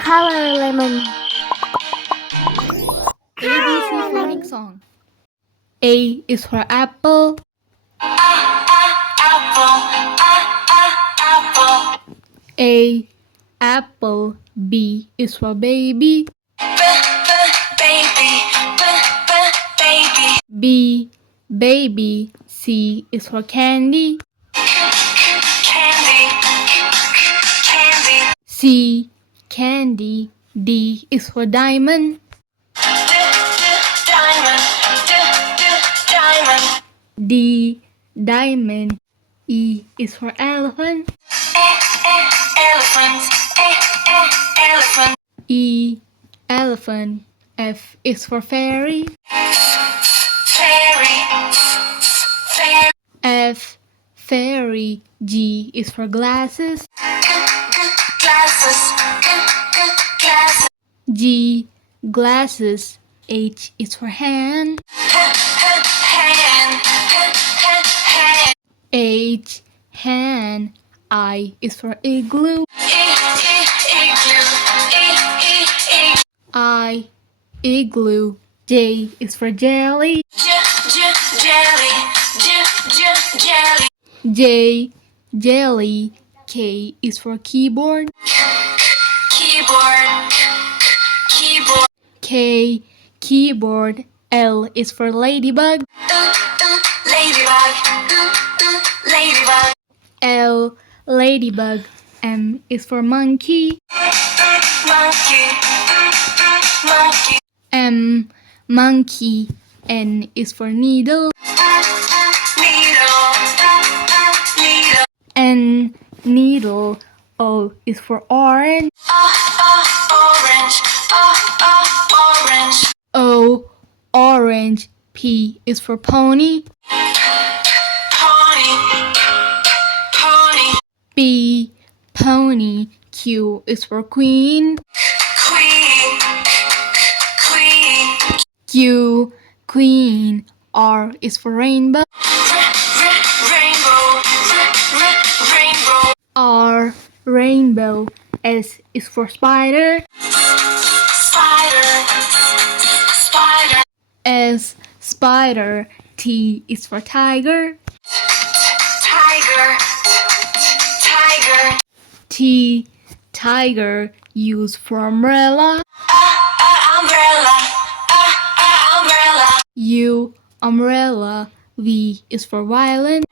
Color lemon. ABC phonics song. A is for apple. A apple. B is for baby. B baby. C is for candy. C candy. D is for diamond. D diamond. E is for elephant. E elephant. F is for fairy. F fairy. G is for glasses. G glasses. H is for hand. H hand. I is for igloo. I igloo. J is for jelly. J jelly. K is for keyboard. K keyboard. L is for ladybug. L ladybug. M is for monkey. M monkey. N is for needle. N needle. O is for orange. O orange. P is for pony. P pony. Q is for queen. Q queen. R is for rainbow. R rainbow. S is for spider. S spider. T is for tiger. T tiger. U is for umbrella. U umbrella. V is for violin.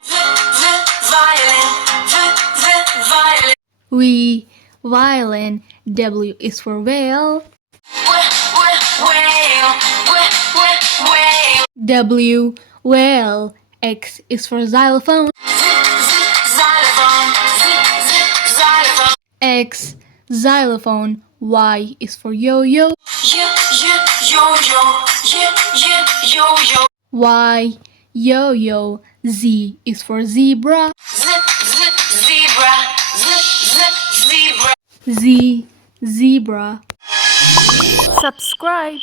V violin. W is for whale. W whale. X is for xylophone. X xylophone. Y is for yo-yo. Y yo-yo. Z is for zebra. Z zebra. Subscribe.